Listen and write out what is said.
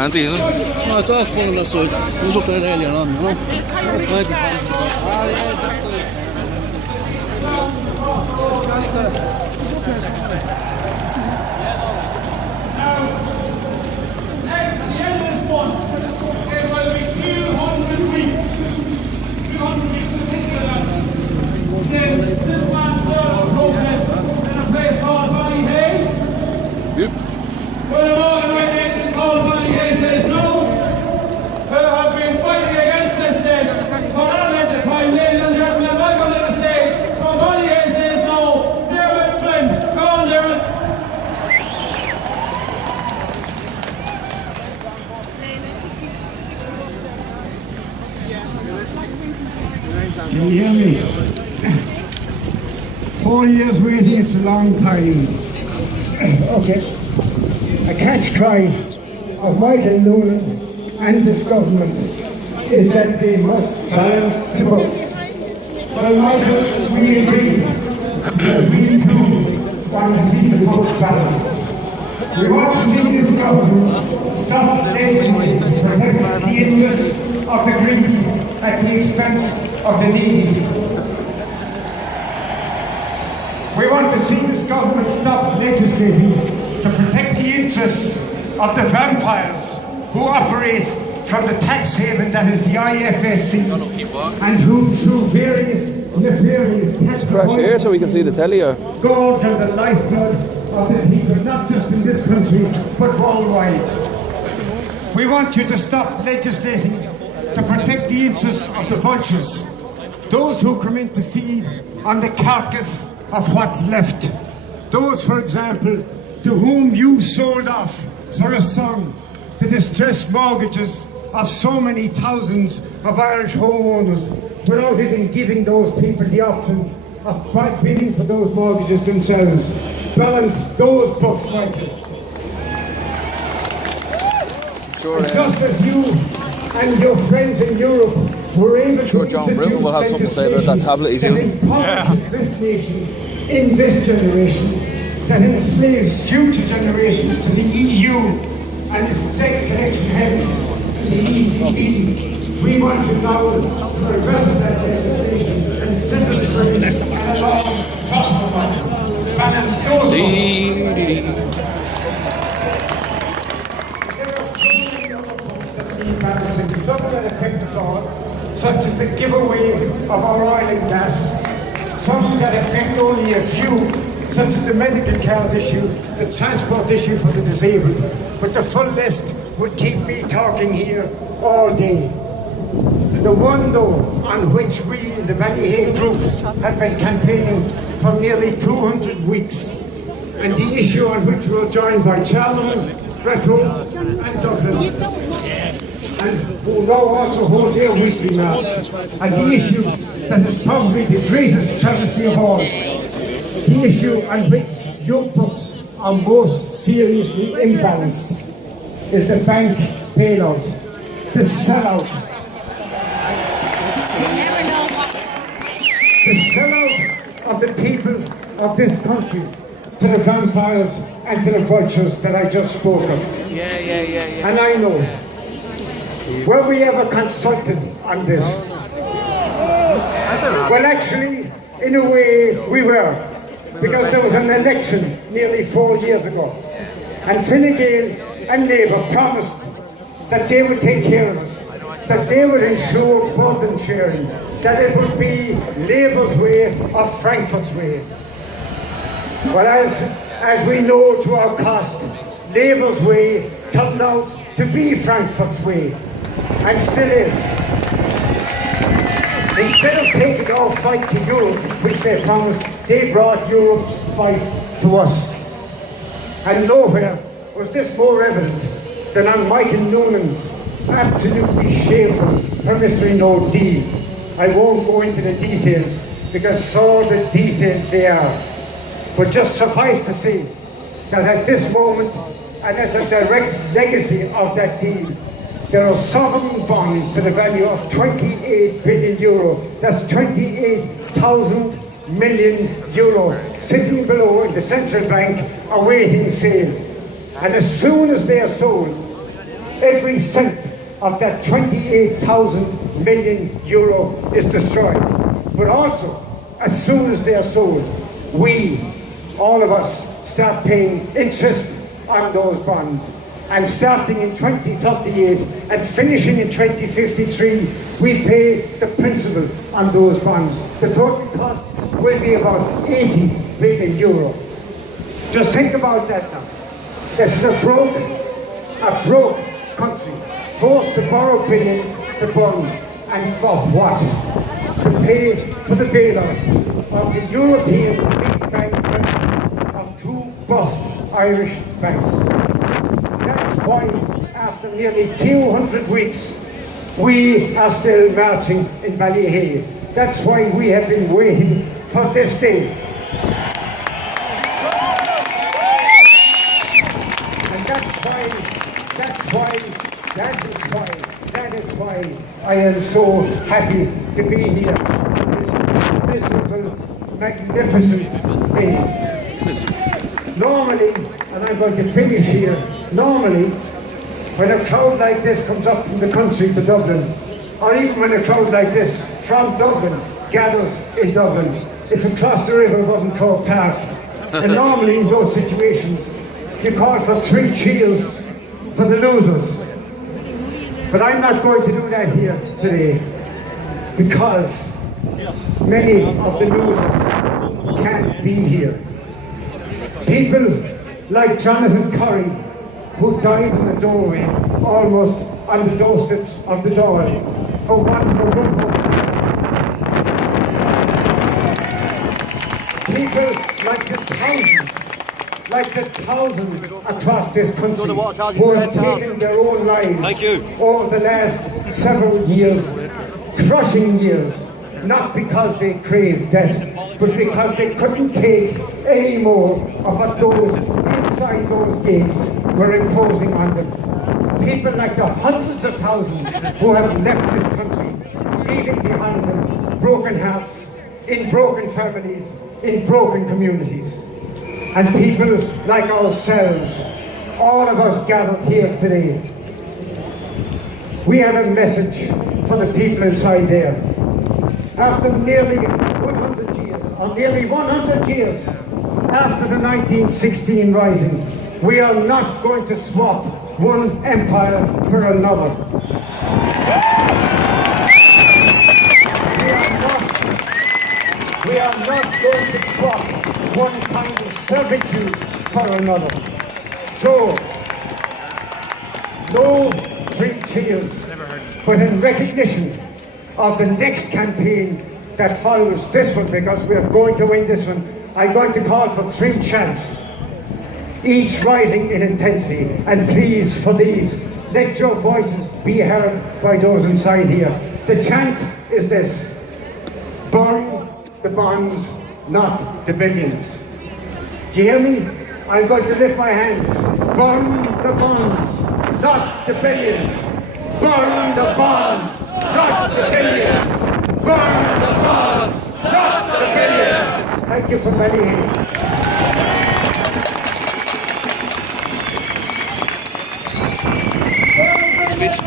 guarantee, isn't it? No, it's all full on that side. It was up there earlier on, you know? Since this man started a protest in a place called Ballyhea, where an organisation called Ballyhea Says No, who have been fighting against this stage for that length of time. Ladies and gentlemen, welcome to the stage from Ballyhea Says No, Diarmuid O Flynn. Go on, Diarmuid. Can you hear me? 4 years waiting, it's a long time. Okay. A catch cry of Michael Noonan and this government is that they must balance the books. Well, Michael, we agree that we too want to see the books balanced. We want to see this government stop blatantly protecting the interests of the greedy at the expense of the needy. We want to see this government stop legislating to protect the interests of the vampires who operate from the tax haven that is the IFSC and who through various nefarious tax Crash here so we can see the telly. go from the lifeblood of the people, not just in this country, but worldwide. We want you to stop legislating to protect the interests of the vultures, those who come in to feed on the carcass of what's left. Those, for example, to whom you sold off for a song the distressed mortgages of so many thousands of Irish homeowners without even giving those people the option of bidding for those mortgages themselves. Balance those books, Michael. Sure, just as you and your friends in Europe were able to John Brittle will have something to say about that tablet he's using. This nation, in this generation, that enslaves future generations to the EU and its debt collection heads to the ECB. We want to now to reverse that legislation and set it free and allow us to prosper. Balance those some that affect us all, such as the giveaway of our oil and gas, some that affect only a few, such as the medical card issue, the transport issue for the disabled. But the full list would keep me talking here all day. The one, though, on which we in the Ballyhea group have been campaigning for nearly 200 weeks, and the issue on which we were joined by Charlton, Retro and Dublin, and who now also hold their weekly march, and the issue that is probably the greatest travesty of all, the issue on which your books are most seriously imbalanced, is the bank bailout, the sellout. The sellout of the people of this country to the vampires and to the vultures that I just spoke of. Yeah. And I know, were we ever consulted on this? Well, actually, in a way, we were, because there was an election nearly 4 years ago, and Fine Gael and Labour promised that they would take care of us, that they would ensure burden sharing, that it would be Labour's way or Frankfurt's way. Well, as we know to our cost, Labour's way turned out to be Frankfurt's way, and still is. Instead of taking our fight to Europe, which they promised, they brought Europe's fight to us. And nowhere was this more evident than on Michael Noonan's absolutely shameful promissory note deal. I won't go into the details, because sordid details they are. But just suffice to say that at this moment, and as a direct legacy of that deal, there are sovereign bonds to the value of 28 billion euro. That's 28,000 million euro sitting below in the central bank awaiting sale. And as soon as they are sold, every cent of that 28,000 million euro is destroyed. But also, as soon as they are sold, we, all of us, start paying interest on those bonds. And starting in 2038 and finishing in 2053, we pay the principal on those bonds. The total cost will be about 80 billion euro. Just think about that now. This is a broke country, forced to borrow billions to borrow. And for what? To pay for the bailout of the European big bank countries of two bust Irish banks. That's why, after nearly 200 weeks, we are still marching in Ballyhea. That's why we have been waiting for this day. And that is why I am so happy to be here on this miserable, magnificent day. Normally, and I'm going to finish here, normally, when a crowd like this comes up from the country to Dublin, or even when a crowd like this from Dublin gathers in Dublin, it's across the river above Croke Park. And normally in those situations, you call for 3 cheers for the losers. But I'm not going to do that here today, because many of the losers can't be here. People like Jonathan Curry, who died in the doorway, almost on the doorsteps of the door, for want of a roof over their head. People like the thousands across this country who have taken their own lives over the last several years, crushing years, not because they craved death, but because they couldn't take any more of what those inside those gates were imposing on them. People like the hundreds of thousands who have left this country, leaving behind them broken hearts, in broken families, in broken communities. And people like ourselves, all of us gathered here today, we have a message for the people inside there. After nearly 100 years, or nearly 100 years after the 1916 Rising, we are not going to swap one empire for another. We are not going to swap one kind of servitude for another. So, no 3 cheers, but in recognition of the next campaign that follows this one, because we're going to win this one, I'm going to call for 3 chants, each rising in intensity. And please, for these, let your voices be heard by those inside here. The chant is this: burn the bonds, not the billions. Do you hear me? I'm going to lift my hands. Burn the bonds, not the billions. Burn the bonds, not the billions. Burn the bonds, not the billions. Thank you for Ballyhea. Speech.